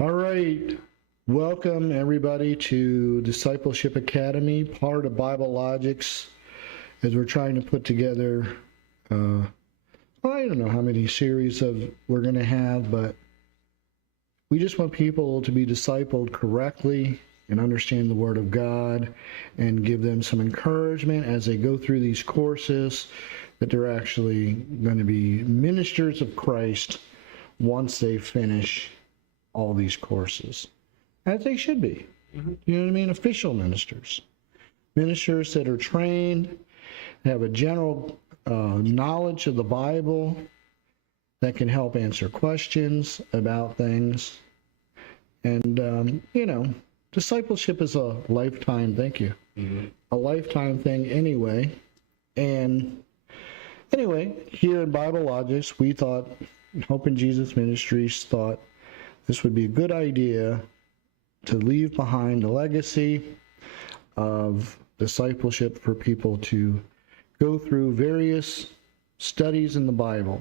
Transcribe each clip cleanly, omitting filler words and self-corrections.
All right. Welcome, everybody, to Discipleship Academy, part of Bible Logics, as we're trying to put together, I don't know how many series we're going to have, but we just want people to be discipled correctly and understand the Word of God and give them some encouragement as they go through these courses, that they're actually going to be ministers of Christ once they finish all these courses, as they should be. You know what I mean? Official ministers. Ministers that are trained, have a general knowledge of the Bible, that can help answer questions about things. And, discipleship is a lifetime, thank you, a lifetime thing anyway. And anyway, here in Bible Logics, we thought, Hope in Jesus Ministries thought this would be a good idea to leave behind a legacy of discipleship for people to go through various studies in the Bible.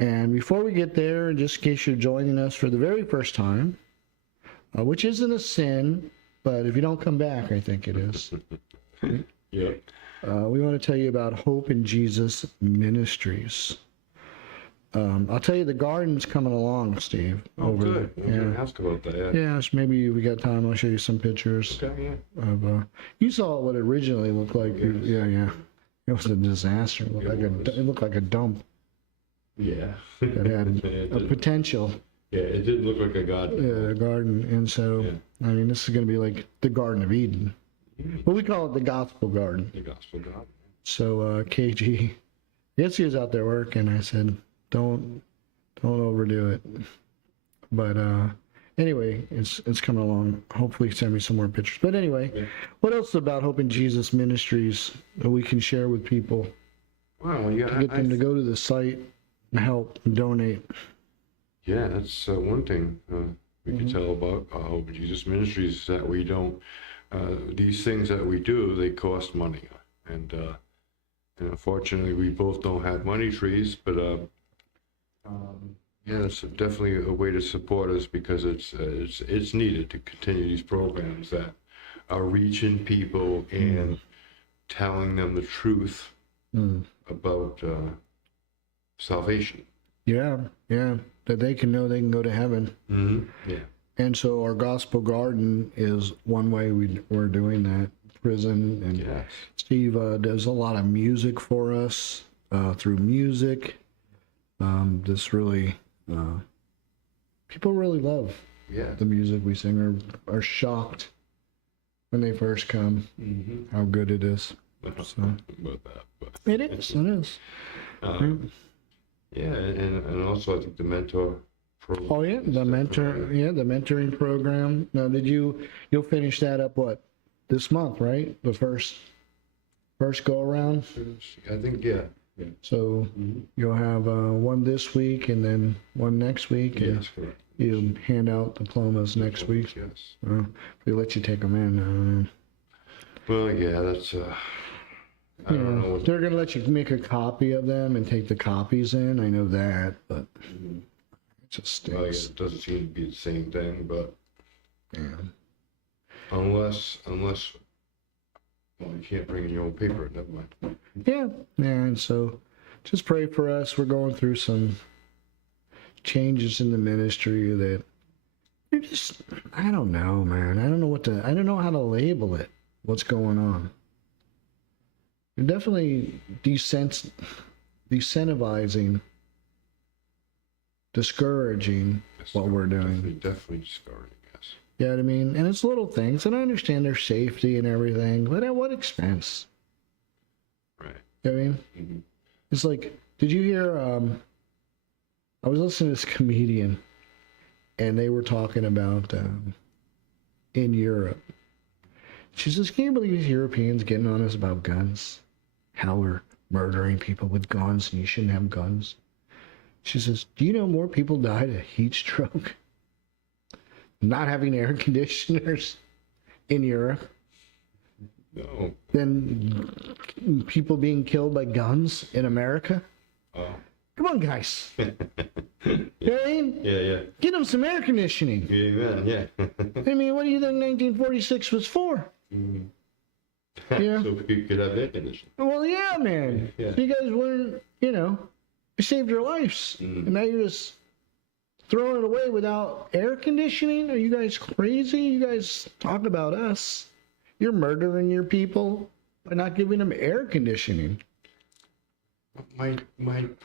And before we get there, just in case you're joining us for the very first time, which isn't a sin, but if you don't come back, I think it is. Yeah. We want to tell you about Hope in Jesus Ministries. I'll tell you, the garden's coming along, Steve. Oh, good. I was going to ask about that. Yeah, maybe we got time. I'll show you some pictures. Okay, yeah. Of, you saw what it originally looked like. Yes. Yeah. It was a disaster. It looked like a dump. Yeah. That had a potential. Yeah, it did look like a garden. Yeah, a garden. And so, I mean, this is going to be like the Garden of Eden. But we call it the Gospel Garden. The Gospel Garden. So, KG, yes, he was out there working. I said, don't overdo it. But anyway, it's coming along. Hopefully send me some more pictures. But anyway, What else about Hope in Jesus Ministries that we can share with people? Wow, yeah. To get them to go to the site and help and donate. Yeah, that's one thing we can tell about Hope in Jesus Ministries, is that we don't, these things that we do, they cost money. And unfortunately, we both don't have money trees, but yeah, it's definitely a way to support us, because it's needed to continue these programs that are reaching people and telling them the truth about salvation. Yeah, that they can know they can go to heaven. Yeah. And so our Gospel Garden is one way we're doing that. Prison, and Steve does a lot of music for us through music. This really, people really love the music we sing, are shocked when they first come how good it is. So, about that, but. It is. Yeah, and also I think the mentor program. Oh yeah, the mentoring program. Now, you'll finish that up this month, right? The first go around. I think yeah. So you'll have one this week and then one next week. Yes, correct. You'll hand out diplomas next week. Yes. They let you take them in. Well, yeah, that's. I don't know. They're gonna let you make a copy of them and take the copies in. I know that, but it just stinks. Well, yeah, it doesn't seem to be the same thing, but yeah. Unless, well, you can't bring in your own paper. Never mind. Yeah, and so just pray for us. We're going through some changes in the ministry that you're just, I don't know, man. I don't know how to label it. What's going on? You're definitely decentivizing, discouraging what we're doing. Definitely discouraging, yes. You know what I mean? And it's little things, and I understand their safety and everything, but at what expense? Right. You know what I mean? It's like, did you hear, I was listening to this comedian, and they were talking about in Europe. She says, can you believe these Europeans getting on us about guns? How we're murdering people with guns and you shouldn't have guns. She says, do you know more people died of heat stroke not having air conditioners in Europe No. than people being killed by guns in America? Oh. Come on, guys. You know what I mean? Yeah. Get them some air conditioning. Amen. Yeah. I mean, what do you think 1946 was for? Yeah. So we could have air conditioning. Well, yeah, man. Yeah. So you guys weren't, you saved your lives. And now you're just throwing it away without air conditioning? Are you guys crazy? You guys talk about us. You're murdering your people by not giving them air conditioning. My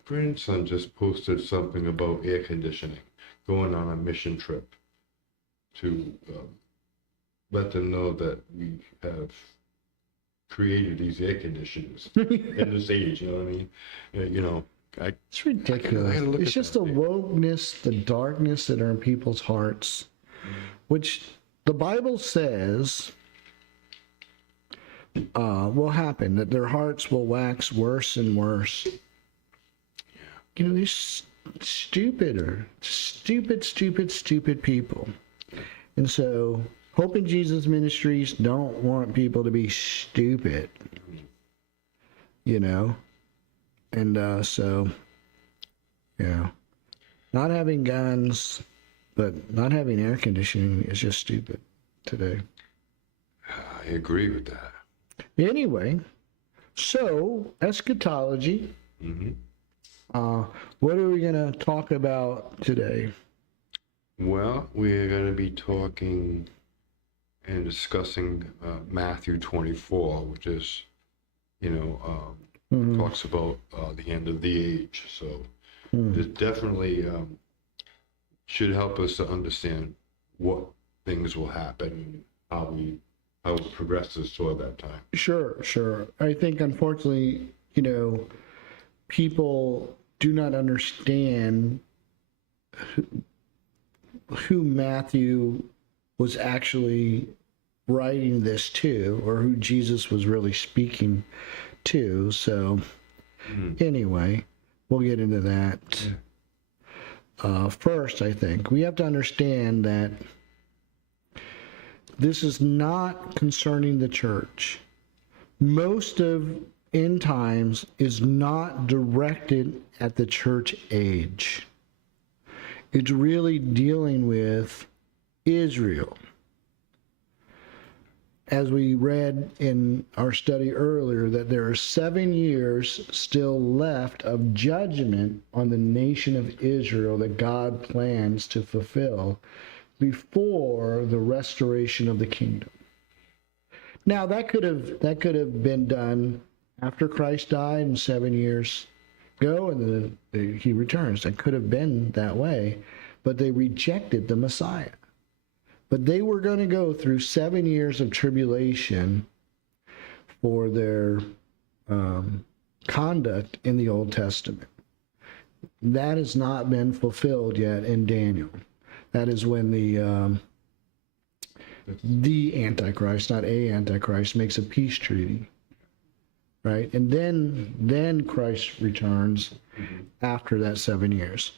grandson just posted something about air conditioning, going on a mission trip to let them know that we have created these air conditioners in this age. You know what I mean? It's ridiculous. It's just the wokeness, the darkness that are in people's hearts, which the Bible says will happen, that their hearts will wax worse and worse. They're stupid people. And so, Hope in Jesus Ministries don't want people to be stupid, And so, not having guns, but not having air conditioning is just stupid today. I agree with that. Anyway, so eschatology. What are we going to talk about today? Well, we're going to be talking and discussing Matthew 24, which is, talks about the end of the age. So it definitely should help us to understand what things will happen and how it progresses toward that time. Sure. I think, unfortunately, people do not understand who Matthew was actually writing this to, or who Jesus was really speaking to. So anyway, we'll get into that. First, I think we have to understand that this is not concerning the church. Most of end times is not directed at the church age. It's really dealing with Israel. As we read in our study earlier, that there are 7 years still left of judgment on the nation of Israel that God plans to fulfill before the restoration of the kingdom. Now, that could have been done after Christ died and 7 years go and he returns. That could have been that way, but they rejected the Messiah. But they were going to go through 7 years of tribulation for their conduct in the Old Testament. That has not been fulfilled yet in Daniel. That is when the Antichrist, not a Antichrist, makes a peace treaty. Right? And then Christ returns after that 7 years.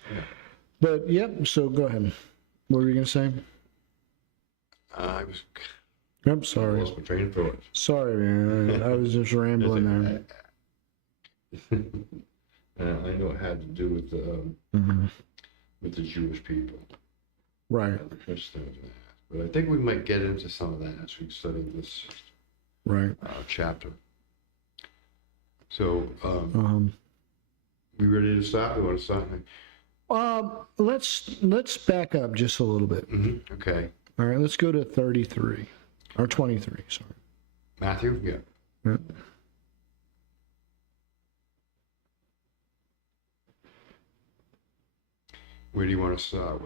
But, so go ahead. What were you going to say? I'm sorry. I lost my train of thought. Sorry, man. I was just rambling there. I know it had to do with the Jewish people. Right. But I think we might get into some of that as we study this chapter. So, we ready to start? We want to start? Let's back up just a little bit. Okay. All right, let's go to 33 or 23. Sorry. Matthew. Yeah. Where do you want to start?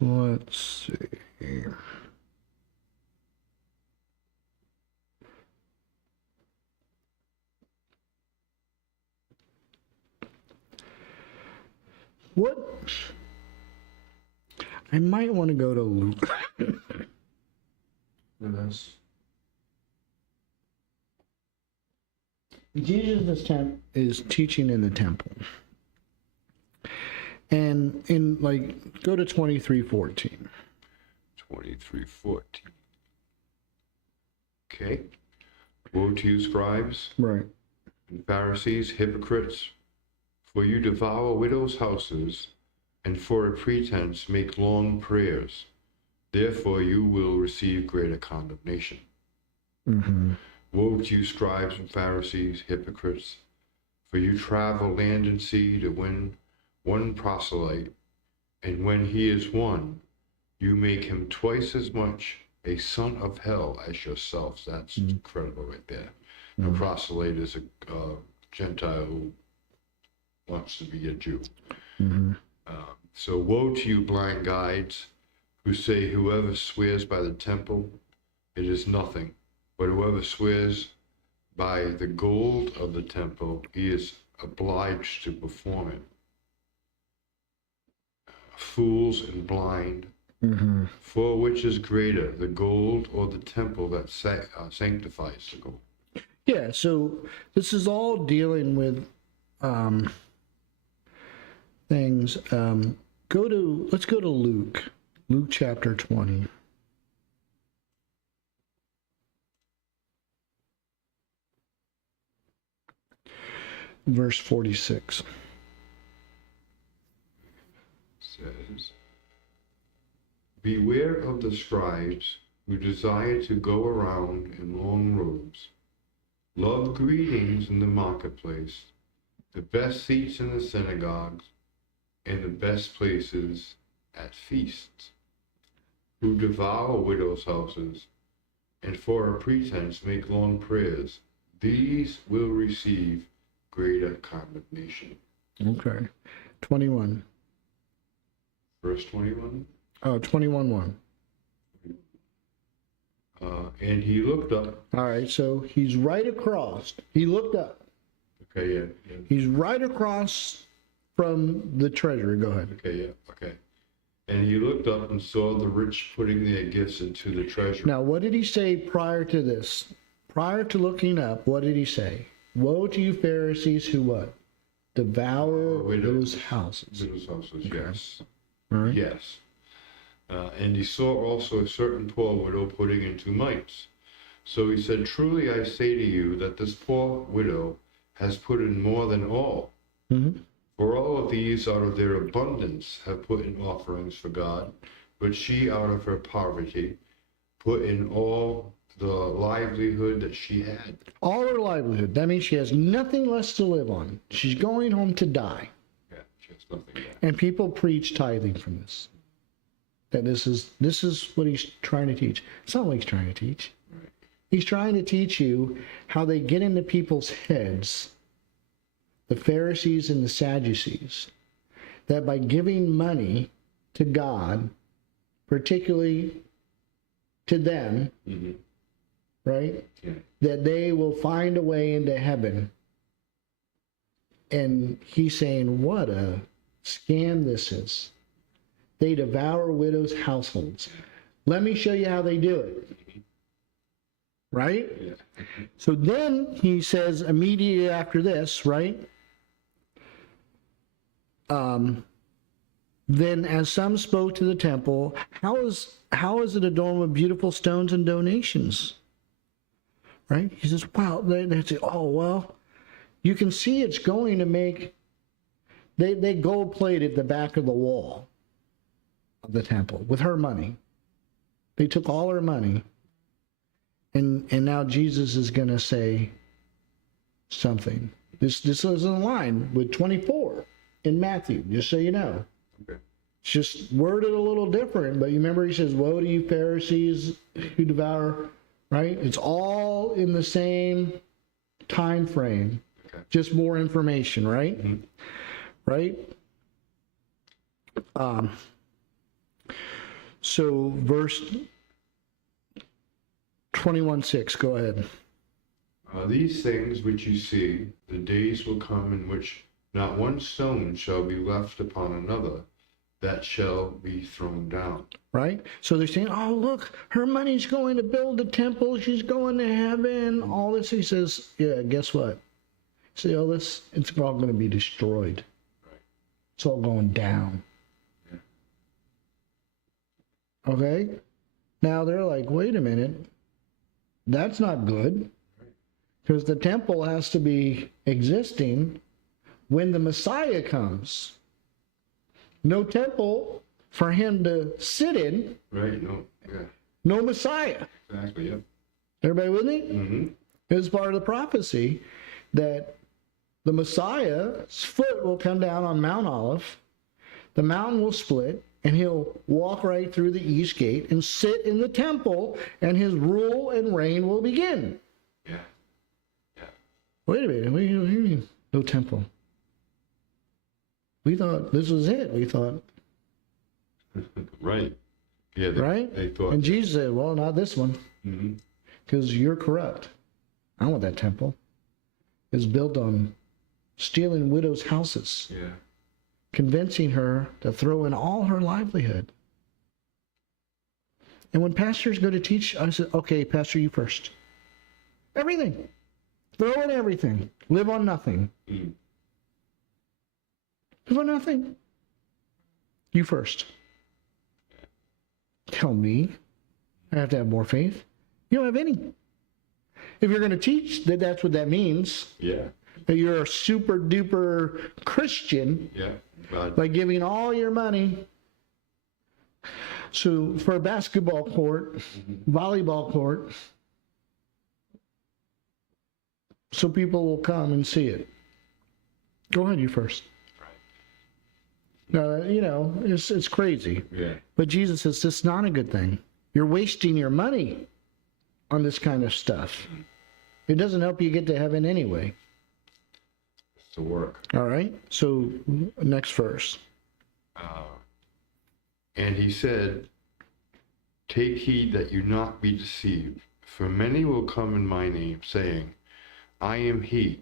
Let's see. What? I might want to go to Luke. Jesus is teaching in the temple. And go to 23:14. 23:14. Okay. Woe to you, scribes Right. and Pharisees, hypocrites, for you devour widows' houses, and for a pretense make long prayers. Therefore you will receive greater condemnation. Mm-hmm. Woe to you, scribes and Pharisees, hypocrites, for you travel land and sea to win one proselyte, and when he is won, you make him twice as much a son of hell as yourselves. That's incredible right there. A proselyte is a Gentile who wants to be a Jew. Mm-hmm. So woe to you, blind guides, who say whoever swears by the temple, it is nothing. But whoever swears by the gold of the temple, he is obliged to perform it. Fools and blind, Mm-hmm. for which is greater, the gold or the temple that sanctifies the gold? Yeah, so this is all dealing with things. Let's go to Luke chapter 20. Verse 46. Says, beware of the scribes who desire to go around in long robes, love greetings in the marketplace, the best seats in the synagogues, and the best places at feasts, who devour widows' houses, and for a pretense make long prayers. These will receive greater condemnation. Okay. 21. Verse 21. Oh, 21:1. And he looked up. All right, so he's right across. He looked up. Okay, yeah. He's right across from the treasury. Go ahead. Okay, yeah, okay. And he looked up and saw the rich putting their gifts into the treasury. Now, what did he say prior to this? Prior to looking up, what did he say? Woe to you, Pharisees, who what? Devour widows' houses. Widows' houses, yes. All right. Yes. And he saw also a certain poor widow putting in 2 mites. So he said, truly I say to you that this poor widow has put in more than all. Mm-hmm. For all of these out of their abundance have put in offerings for God, but she out of her poverty put in all the livelihood that she had. All her livelihood. That means she has nothing less to live on. She's going home to die. Yeah, she has nothing left. And people preach tithing from this. That this is what he's trying to teach. It's not what he's trying to teach. Right. He's trying to teach you how they get into people's heads, the Pharisees and the Sadducees, that by giving money to God, particularly to them, Mm-hmm. right, Yeah. that they will find a way into heaven. And he's saying, what a scam this is. They devour widows' households. Let me show you how they do it. Right? Yeah. So then he says immediately after this, right? Then as some spoke to the temple, how is it adorned with beautiful stones and donations? Right? He says, wow, they say, oh, well, you can see it's going to make, they gold plated the back of the wall of the temple with her money. They took all her money. And now Jesus is going to say something. This is in line with 24 in Matthew, just so you know. Okay. It's just worded a little different, but you remember he says, woe to you Pharisees who devour, right? It's all in the same time frame, Okay. just more information, right? Mm-hmm. Right? So verse 21:6, go ahead. These things which you see, the days will come in which not one stone shall be left upon another that shall be thrown down. Right? So they're saying, oh, look, her money's going to build the temple. She's going to heaven. All this. He says, yeah, guess what? See all this? It's all going to be destroyed. Right. It's all going down. Yeah. Okay? Now they're like, wait a minute. That's not good, because the temple has to be existing when the Messiah comes. No temple for him to sit in. Right. No. Yeah. No Messiah. Exactly. Yep. Everybody with me? Mm-hmm. It's part of the prophecy that the Messiah's foot will come down on Mount Olive, the mountain will split, and he'll walk right through the east gate and sit in the temple, and his rule and reign will begin. Yeah. Yeah. Wait a minute, what do you mean, no temple? We thought this was it. We thought. Right. Yeah. Right? They thought. And Jesus said, well, not this one, Mm-hmm. because you're corrupt. I want that temple. It's built on stealing widows' houses, Yeah. convincing her to throw in all her livelihood. And when pastors go to teach, I said, okay, pastor, you first. Everything. Throw in everything. Live on nothing. Mm. Live on nothing. You first. Tell me I have to have more faith. You don't have any. If you're going to teach that that's what that means, Yeah. that you're a super duper Christian Yeah. But by giving all your money so for a basketball court, volleyball court, so people will come and see it. Go ahead, you first. You know, it's crazy. yeah. But Jesus says this is not a good thing. You're wasting your money on this kind of stuff. It doesn't help you get to heaven anyway. It's the work. All right? So, next verse. And he said, take heed that you not be deceived, for many will come in my name, saying, I am he,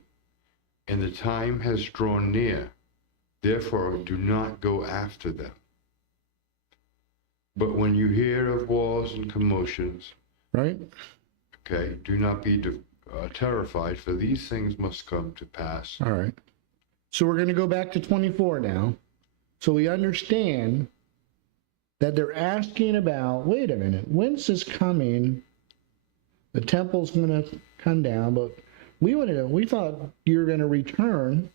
and the time has drawn near. Therefore do not go after them. But when you hear of wars and commotions, Right? okay, do not be terrified, for these things must come to pass. All right. So we're going to go back to 24 now. So we understand that they're asking about, wait a minute, when's this coming? The temple's going to come down, but we thought you were going to return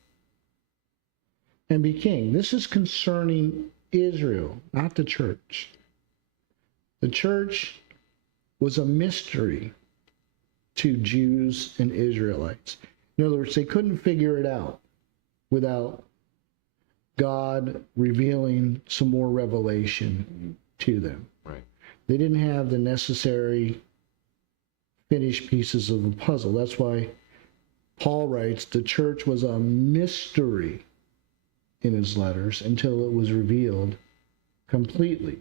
and be king. This is concerning Israel, not the church. The church was a mystery to Jews and Israelites. In other words, they couldn't figure it out without God revealing some more revelation to them. Right. They didn't have the necessary finished pieces of the puzzle. That's why Paul writes the church was a mystery in his letters until it was revealed completely.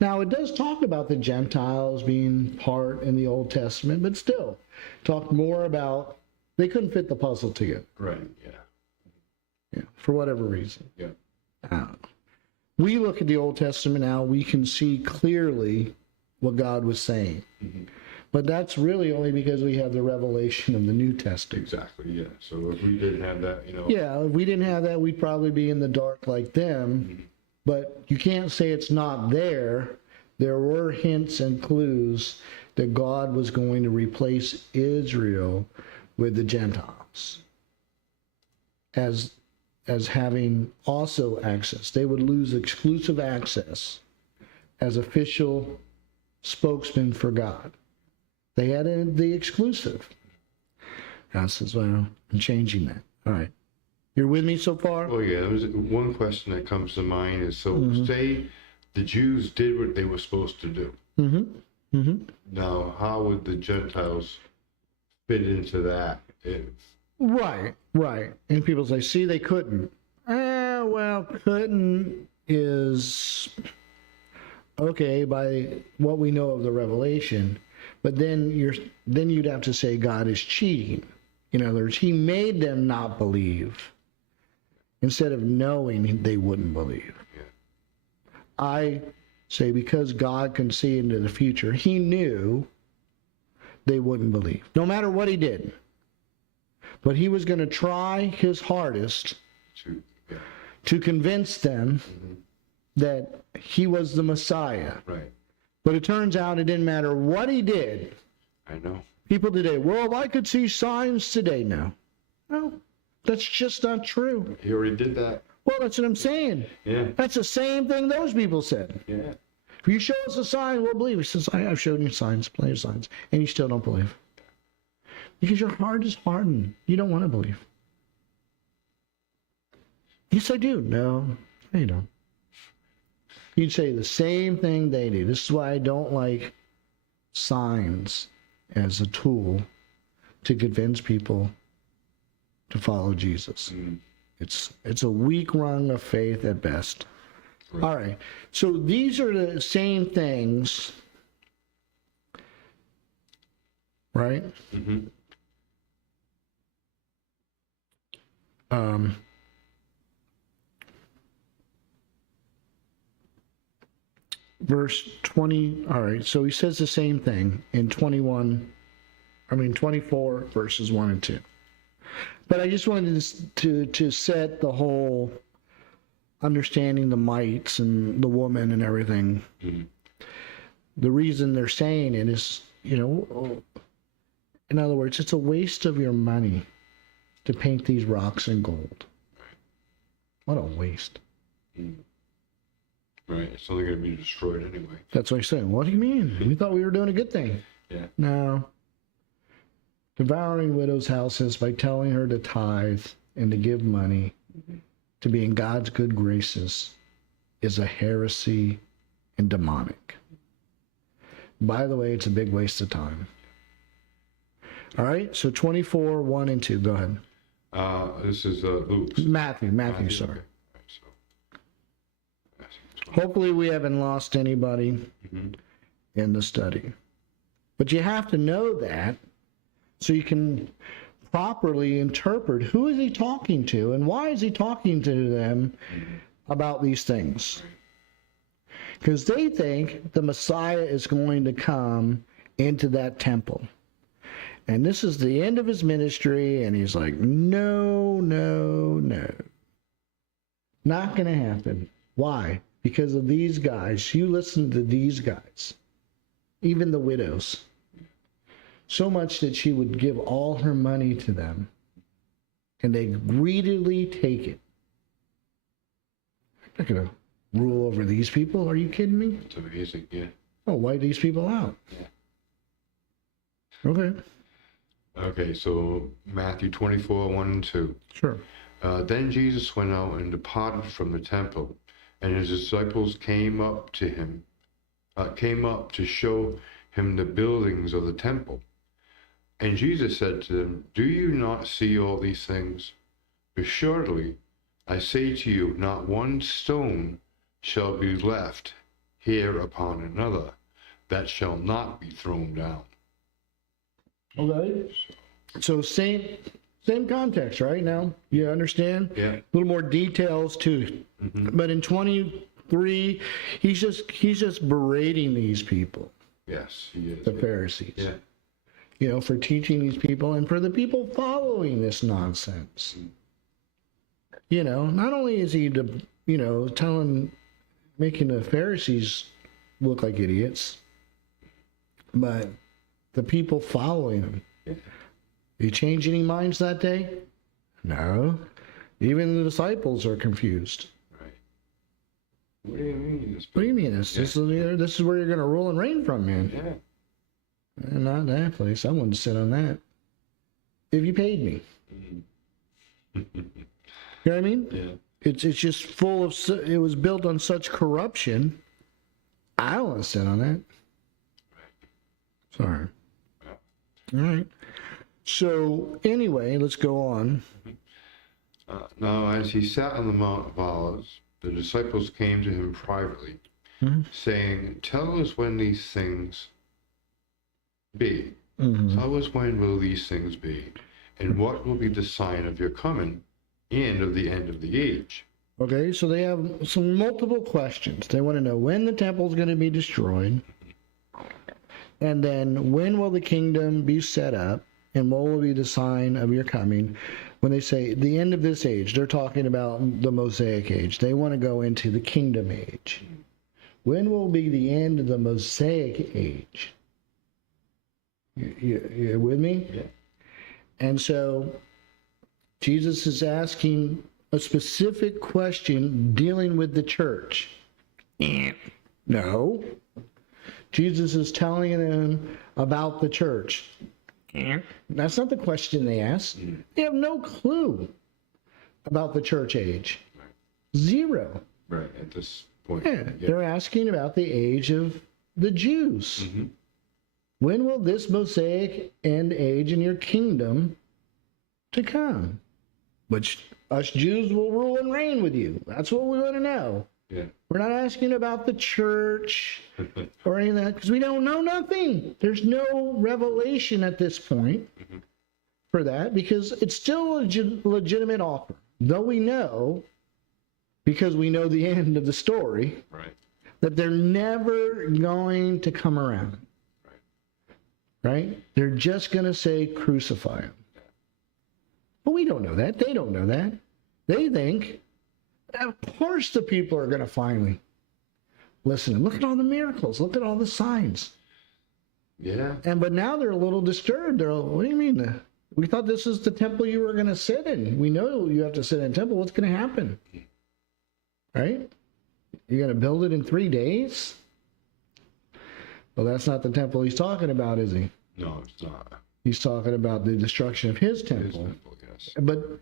Now, it does talk about the Gentiles being part in the Old Testament, but still, talk more about they couldn't fit the puzzle together. Right. Yeah. Yeah, for whatever reason. Yeah. I don't know. We look at the Old Testament now, we can see clearly what God was saying. Mm-hmm. But that's really only because we have the revelation of the New Testament. Exactly. Yeah. So if we didn't have that, Yeah, if we didn't have that, we'd probably be in the dark like them. Mm-hmm. But you can't say it's not there. There were hints and clues that God was going to replace Israel with the Gentiles as having also access. They would lose exclusive access as official spokesmen for God. They had the exclusive. God says, well, I'm changing that. All right. You're with me so far? Oh yeah, there was one question that comes to mind is, so say the Jews did what they were supposed to do. Mm-hmm. Mm-hmm. Now, how would the Gentiles fit into that? Right, right. And people say, see, they couldn't. Well, couldn't is okay by what we know of the revelation, but then you'd have to say God is cheating. In other words, he made them not believe. Instead of knowing, they wouldn't believe. Yeah. I say because God can see into the future, he knew they wouldn't believe, no matter what he did. But he was going to try his hardest to convince them that he was the Messiah. Right. But it turns out it didn't matter what he did. I know. People today, well, I could see signs today. No, that's just not true. He already did that. Well, that's what I'm saying. Yeah. That's the same thing those people said. Yeah. If you show us a sign, we'll believe. He says, I've shown you signs, plenty of signs, and you still don't believe. Because your heart is hardened. You don't want to believe. Yes, I do. No, you don't. You'd say the same thing they do. This is why I don't like signs as a tool to convince people to follow Jesus. It's a weak rung of faith at best. Right. All right. So these are the same things, right? Mm-hmm. Verse 20, all right, so he says the same thing in 24, verses 1 and 2. But I just wanted to set the whole understanding the mites and the woman and everything. Mm-hmm. The reason they're saying it is, in other words, it's a waste of your money to paint these rocks in gold. What a waste. Mm-hmm. Right, it's only going to be destroyed anyway. That's what I'm saying. What do you mean? We thought we were doing a good thing. Yeah. No. Devouring widows' houses by telling her to tithe and to give money to be in God's good graces is a heresy and demonic. By the way, it's a big waste of time. All right, so 24, 1 and 2. Go ahead. This is Luke's. Matthew, sorry. Okay. Hopefully we haven't lost anybody in the study. But you have to know that so you can properly interpret who is he talking to and why is he talking to them about these things. Because they think the Messiah is going to come into that temple. And this is the end of his ministry, and he's like, no. Not going to happen. Why? Because of these guys. You listen to these guys. Even the widows. So much that she would give all her money to them. And they greedily take it. I'm not going to rule over these people. Are you kidding me? It's amazing, yeah. Oh, wipe these people out. Yeah. Okay. Okay, so Matthew 24, 1 and 2. Sure. Then Jesus went out and departed from the temple, and his disciples came up to show him the buildings of the temple. And Jesus said to them, do you not see all these things? Assuredly, I say to you, not one stone shall be left here upon another that shall not be thrown down. Okay. So same context, right? Now you understand? Yeah. A little more details too. Mm-hmm. But in 23, he's just berating these people. Yes, he is. The Pharisees. Yeah. For teaching these people and for the people following this nonsense. Not only is he, making the Pharisees look like idiots, but the people following him. Yeah. Did he change any minds that day? No. Even the disciples are confused. Right. What do you mean? What do you mean? This is where you're going to rule and reign from, man. Yeah. Not that place. I wouldn't sit on that. If you paid me. Mm-hmm. You know what I mean? Yeah. It's just full of, it was built on such corruption. I don't want to sit on that. Sorry. All right. So anyway, let's go on. Now, as he sat on the Mount of Olives, the disciples came to him privately, saying, tell us when these things be. Tell us when will these things be, and what will be the sign of your coming and of the end of the age. Okay, so they have some multiple questions. They want to know when the temple is going to be destroyed, and then when will the kingdom be set up, and what will be the sign of your coming. When they say the end of this age, they're talking about the Mosaic age. They want to go into the kingdom age. When will be the end of the Mosaic age? You with me? Yeah. And so Jesus is asking a specific question dealing with the church. No. Jesus is telling them about the church. That's not the question they asked. They have no clue about the church age. Zero. Right, at this point. Yeah, they're asking about the age of the Jews. Mm-hmm. When will this Mosaic end age in your kingdom to come? Which us Jews will rule and reign with you. That's what we want to know. Yeah. We're not asking about the church or any of that because we don't know nothing. There's no revelation at this point for that because it's still a legitimate offer. Though we know, because we know the end of the story, Right. that they're never going to come around. Right? They're just going to say crucify him. But we don't know that. They don't know that. They think, of course the people are going to finally listen. Look at all the miracles. Look at all the signs. Yeah. But now they're a little disturbed. They're, what do you mean? We thought this is the temple you were going to sit in. We know you have to sit in a temple. What's going to happen? Right? You're going to build it in 3 days? Well, that's not the temple he's talking about, is he? No, it's not. He's talking about the destruction of his temple. His temple, yes. But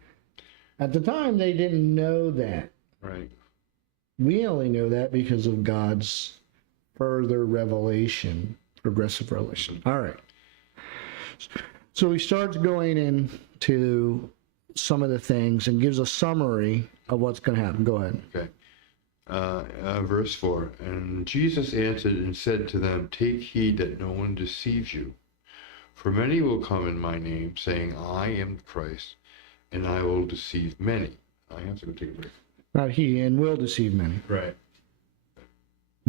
at the time, they didn't know that. Right. We only know that because of God's further revelation, progressive revelation. All right. So he starts going into some of the things and gives a summary of what's going to happen. Go ahead. Okay. Verse 4. And Jesus answered and said to them, take heed that no one deceives you. For many will come in my name, saying, I am the Christ, and I will deceive many. I have to go take a break. Not he, and will deceive many. Right.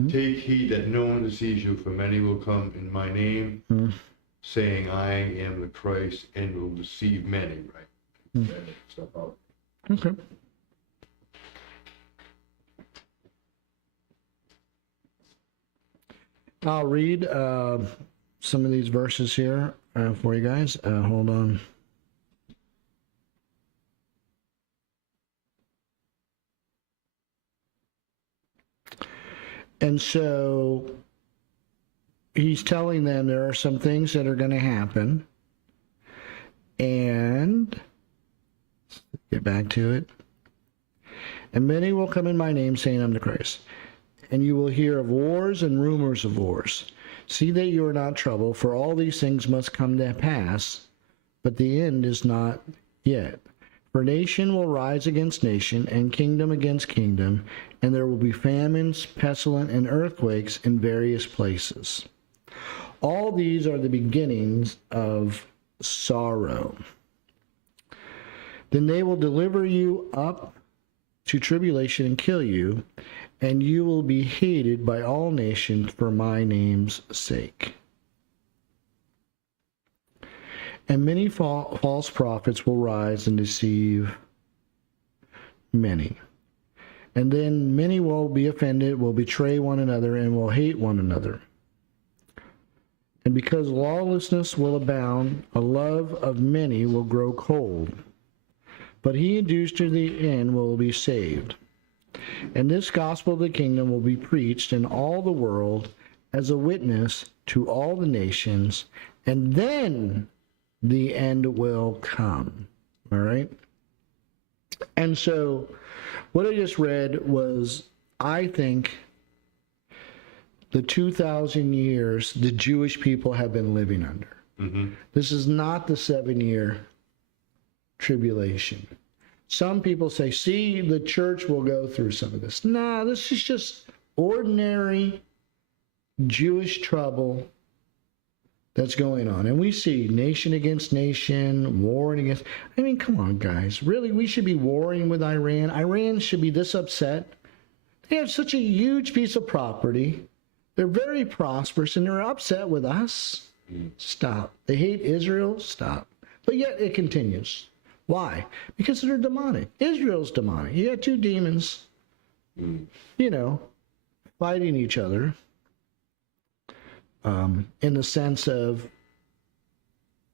Take heed that no one deceives you, for many will come in my name, saying, I am the Christ, and will deceive many. Right. Step out. Okay. I'll read some of these verses here for you guys. Hold on. And so he's telling them there are some things that are going to happen. And get back to it. And many will come in my name, saying, I'm the Christ. And you will hear of wars and rumors of wars. See that you are not troubled, for all these things must come to pass, but the end is not yet. For nation will rise against nation, and kingdom against kingdom, and there will be famines, pestilence, and earthquakes in various places. All these are the beginnings of sorrow. Then they will deliver you up to tribulation and kill you, and you will be hated by all nations for my name's sake. And many false prophets will rise and deceive many. And then many will be offended, will betray one another, and will hate one another. And because lawlessness will abound, a love of many will grow cold. But he endues to the end will be saved. And this gospel of the kingdom will be preached in all the world as a witness to all the nations, and then the end will come. All right? And so what I just read was, I think, the 2,000 years the Jewish people have been living under. Mm-hmm. This is not the 7-year tribulation. Some people say, see, the church will go through some of this. No, this is just ordinary Jewish trouble that's going on. And we see nation against nation, warring against... I mean, come on, guys. Really, we should be warring with Iran. Iran should be this upset. They have such a huge piece of property. They're very prosperous, and they're upset with us. Stop. They hate Israel. Stop. But yet it continues. Why? Because they're demonic. Israel's demonic. You got two demons, fighting each other in the sense of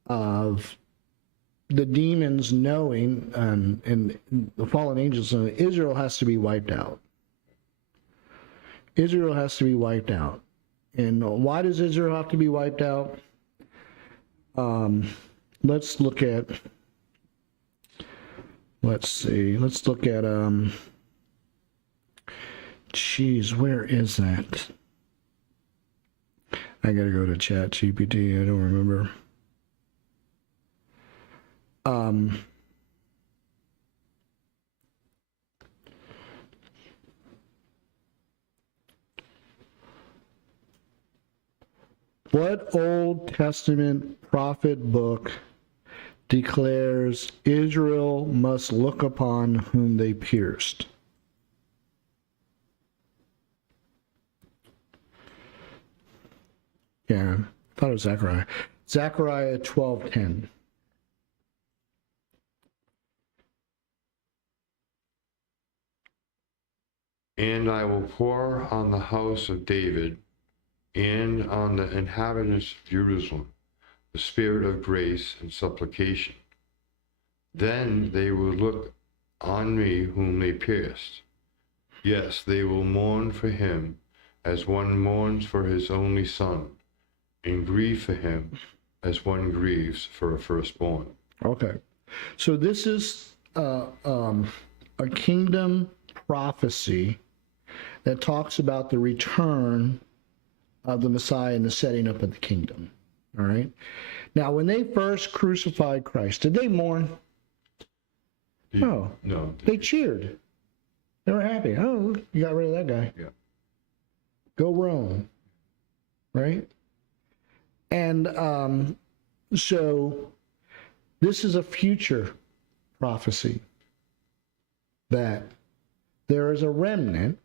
of the demons knowing and the fallen angels knowing Israel has to be wiped out. Israel has to be wiped out. And why does Israel have to be wiped out? Let's look at, geez, where is that? I gotta go to ChatGPT, I don't remember. What Old Testament prophet book declares Israel must look upon whom they pierced? Yeah, I thought it was Zechariah. Zechariah 12:10. And I will pour on the house of David and on the inhabitants of Jerusalem the spirit of grace and supplication. Then they will look on me whom they pierced. Yes, they will mourn for him as one mourns for his only son, and grieve for him as one grieves for a firstborn. Okay. So this is a kingdom prophecy that talks about the return of the Messiah and the setting up of the kingdom. All right. Now, when they first crucified Christ, did they mourn? No. No. They cheered. They were happy. Oh, look, you got rid of that guy. Yeah. Go Rome. Right? And so this is a future prophecy that there is a remnant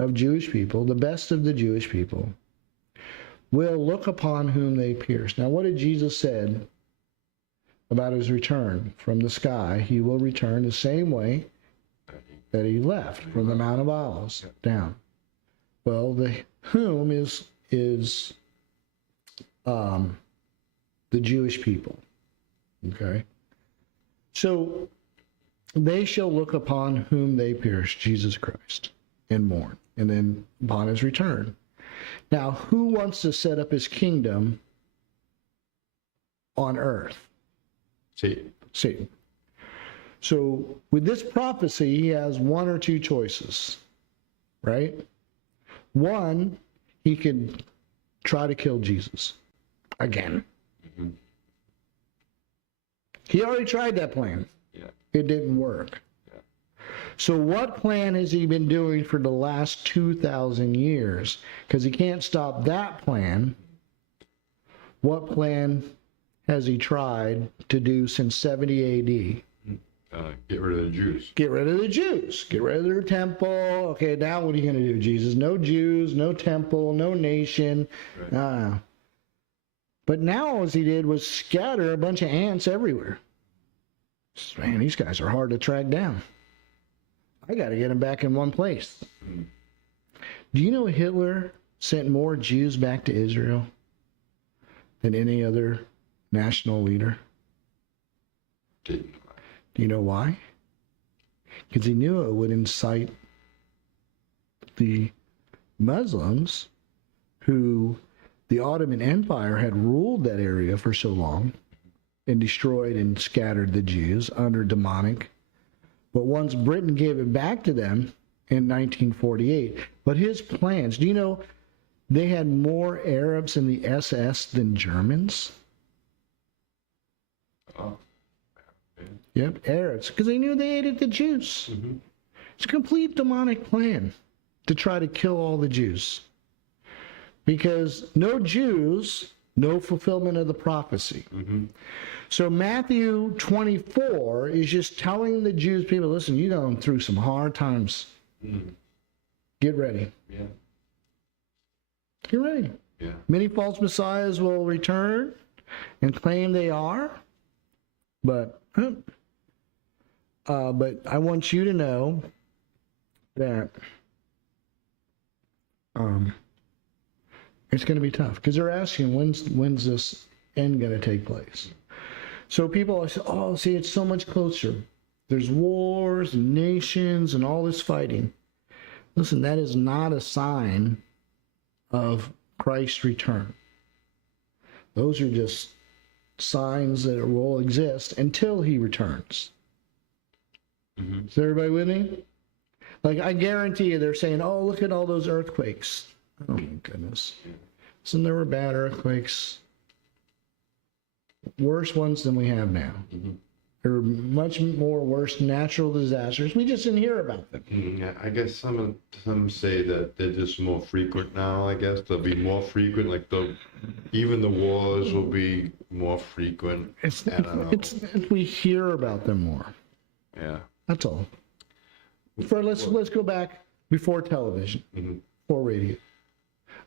of Jewish people, the best of the Jewish people, will look upon whom they pierced. Now, what did Jesus said about his return from the sky? He will return the same way that he left from the Mount of Olives down. Well, the whom is the Jewish people. Okay? So they shall look upon whom they pierced, Jesus Christ, and mourn, and then upon his return. Now, who wants to set up his kingdom on earth? Satan. Satan. So with this prophecy, he has one or two choices, right? One, he could try to kill Jesus again. Mm-hmm. He already tried that plan. Yeah. It didn't work. Yeah. So what plan has he been doing for the last 2,000 years? Because he can't stop that plan. What plan has he tried to do since 70 AD? Get rid of the Jews. Get rid of the Jews. Get rid of their temple. Okay, now what are you going to do, Jesus? No Jews, no temple, no nation. Right. But now all he did was scatter a bunch of ants everywhere. Man, these guys are hard to track down. I got to get them back in one place. Mm. Do you know Hitler sent more Jews back to Israel than any other national leader? Didn't. Do you know why? Because he knew it would incite the Muslims, who the Ottoman Empire had ruled that area for so long and destroyed and scattered the Jews under demonic. But once Britain gave it back to them in 1948, but his plans, do you know they had more Arabs in the SS than Germans? Oh. Yep, Arabs, because they knew they hated the Jews. Mm-hmm. It's a complete demonic plan to try to kill all the Jews. Because no Jews, no fulfillment of the prophecy. Mm-hmm. So Matthew 24 is just telling the Jews, people, listen, you're going through some hard times. Mm-hmm. Get ready. Yeah. Get ready. Yeah. Many false messiahs will return and claim they are, but I want you to know that it's going to be tough, because they're asking when's this end going to take place. So people always say, oh, see, it's so much closer. There's wars and nations and all this fighting. Listen, that is not a sign of Christ's return. Those are just signs that it will exist until he returns. Mm-hmm. Is everybody with me? Like, I guarantee you they're saying, oh, look at all those earthquakes. Oh, my goodness. Listen, there were bad earthquakes. Worse ones than we have now. Mm-hmm. There are much more worse natural disasters. We just didn't hear about them. Yeah, I guess some say that they're just more frequent now. I guess they'll be more frequent. Like even the wars will be more frequent. I don't know. We hear about them more. Yeah. That's all. Let's go back before television, before radio.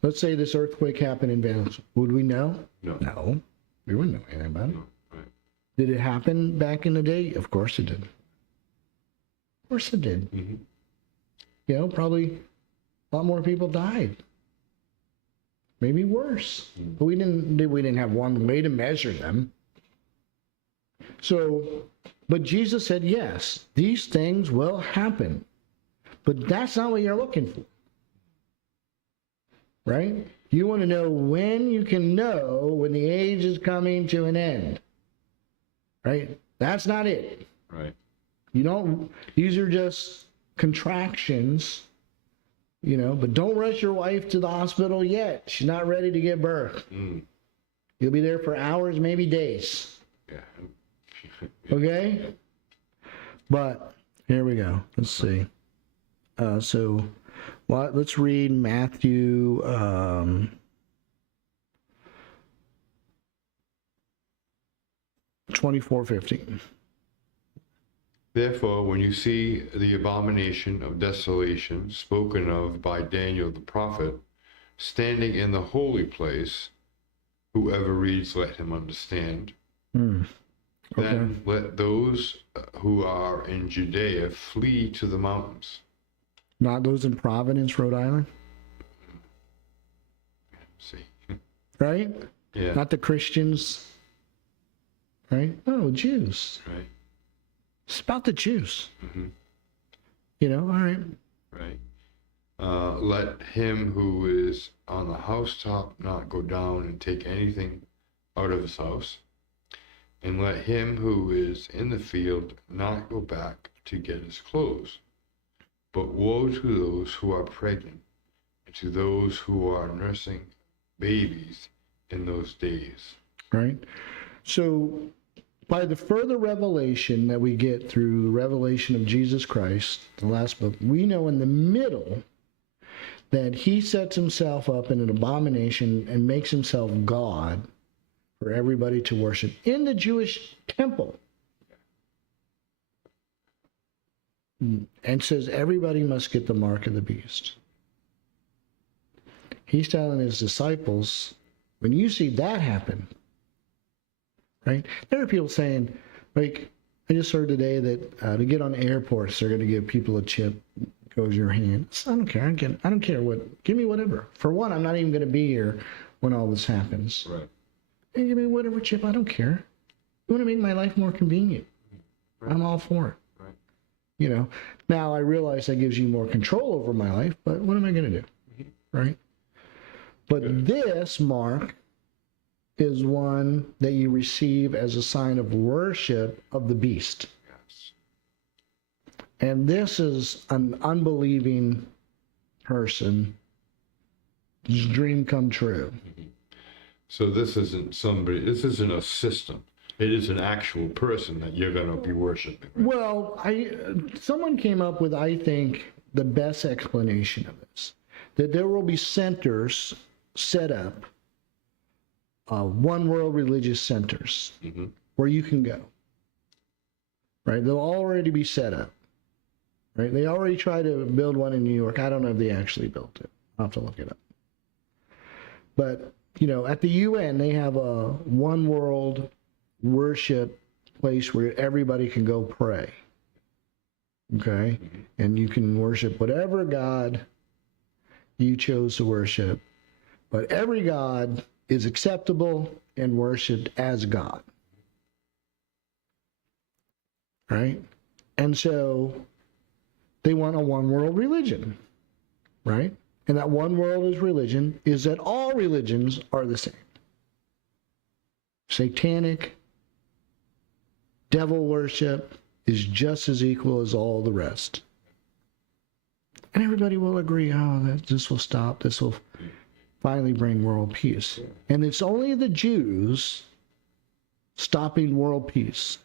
Let's say this earthquake happened in Venezuela. Would we know? No. We wouldn't know anything about it. No. Right. Did it happen back in the day? Of course it did. Of course it did. Mm-hmm. You know, probably a lot more people died. Maybe worse. But we didn't have one way to measure them. So, but Jesus said, yes, these things will happen. But that's not what you're looking for. Right? You want to know when you can know when the age is coming to an end. Right? That's not it. Right. You don't, these are just contractions, you know, but don't rush your wife to the hospital yet. She's not ready to give birth. You'll be there for hours, maybe days. Yeah. Okay? But here we go. Let's see. Let's read Matthew 24:15. Therefore, when you see the abomination of desolation spoken of by Daniel the prophet standing in the holy place, whoever reads, let him understand. Okay. Then let those who are in Judea flee to the mountains. Not those in Providence, Rhode Island? See. Right? Yeah. Not the Christians. Right? Oh, Jews. Right. It's about the Jews. Mm-hmm. You know, all right. Right. Let him who is on the housetop not go down and take anything out of his house. And let him who is in the field not go back to get his clothes. But woe to those who are pregnant and to those who are nursing babies in those days. Right? So, by the further revelation that we get through the revelation of Jesus Christ, the last book, we know in the middle that he sets himself up in an abomination and makes himself God for everybody to worship in the Jewish temple. And says everybody must get the mark of the beast. He's telling his disciples, when you see that happen, right? There are people saying, like, I just heard today that to get on airports, they're going to give people a chip. Goes your hand. I don't care. I don't care what. Give me whatever. For one, I'm not even going to be here when all this happens. Right. Hey, give me whatever chip. I don't care. You want to make my life more convenient. Right. I'm all for it. Right. You know. Now I realize that gives you more control over my life, but what am I going to do? Mm-hmm. Right. But this mark is one that you receive as a sign of worship of the beast. Yes. And this is an unbelieving person's dream come true. Mm-hmm. So this isn't a system. It is an actual person that you're going to be worshiping. Right? Well, someone came up with, I think, the best explanation of this. That there will be centers set up, one world religious centers, where you can go. Right? They'll already be set up. Right? They already tried to build one in New York. I don't know if they actually built it. I'll have to look it up. But, you know, at the UN, they have a one world worship place where everybody can go pray. Okay? And you can worship whatever God you chose to worship. But every God is acceptable and worshiped as God. Right? And so they want a one world religion. Right? And that one world is religion is that all religions are the same. Satanic, devil worship is just as equal as all the rest. And everybody will agree, this will stop, this will finally bring world peace. And it's only the Jews stopping world peace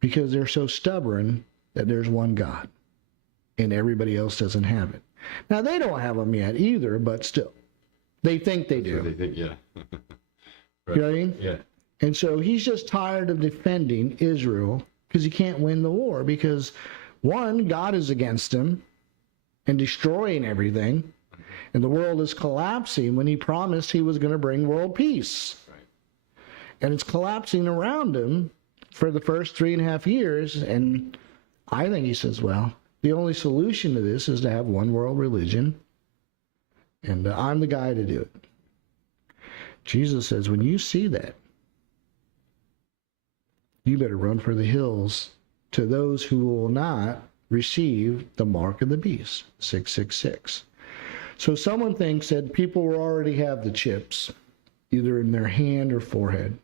because they're so stubborn that there's one God and everybody else doesn't have it. Now, they don't have them yet either, but still, they think they do. So they think, yeah. You know what I mean? Yeah. And so he's just tired of defending Israel because he can't win the war because, one, God is against him and destroying everything, and the world is collapsing when he promised he was going to bring world peace. Right. And it's collapsing around him for the first 3.5 years, and I think he says, well, the only solution to this is to have one world religion, and I'm the guy to do it. Jesus says, when you see that, you better run for the hills to those who will not receive the mark of the beast, 666. So someone thinks that people will already have the chips, either in their hand or forehead,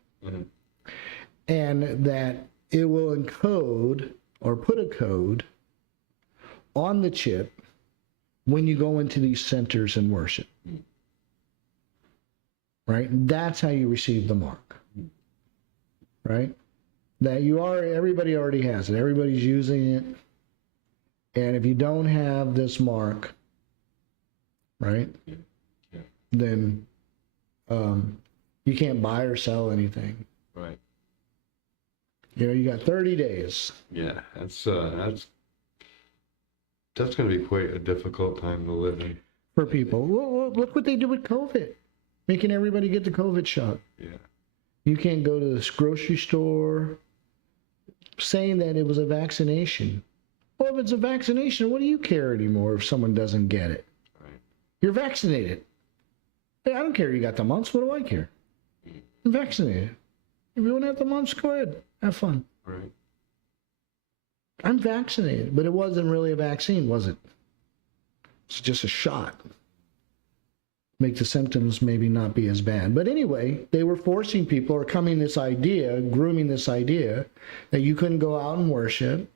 and that it will encode or put a code on the chip when you go into these centers and worship. Right? That's how you receive the mark. Right? That everybody already has it. Everybody's using it. And if you don't have this mark, right, then you can't buy or sell anything. Right. You got 30 days. Yeah, that's going to be quite a difficult time to live in. For people. Well, look what they do with COVID. Making everybody get the COVID shot. Yeah. You can't go to this grocery store saying that it was a vaccination. Well, if it's a vaccination, what do you care anymore if someone doesn't get it? Right. You're vaccinated. Hey, I don't care you got the mumps. What do I care? I'm vaccinated. If you don't have the mumps, go ahead. Have fun. Right. I'm vaccinated, but it wasn't really a vaccine, was it? It's just a shot. Make the symptoms maybe not be as bad. But anyway, they were forcing people or grooming this idea that you couldn't go out and worship,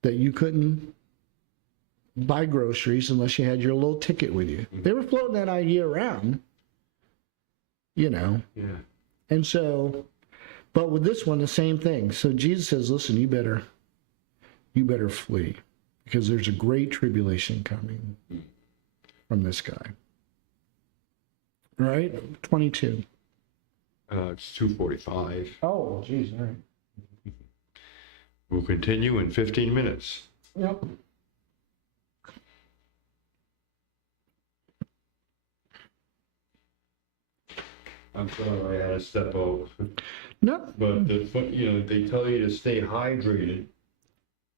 that you couldn't buy groceries unless you had your little ticket with you. They were floating that idea around, Yeah. And so, but with this one, the same thing. So Jesus says, listen, you better flee because there's a great tribulation coming from this guy. Right? 22. It's 2:45. Oh, geez, all right. We'll continue in 15 minutes. Yep. I'm sorry I had to step out. No. But they tell you to stay hydrated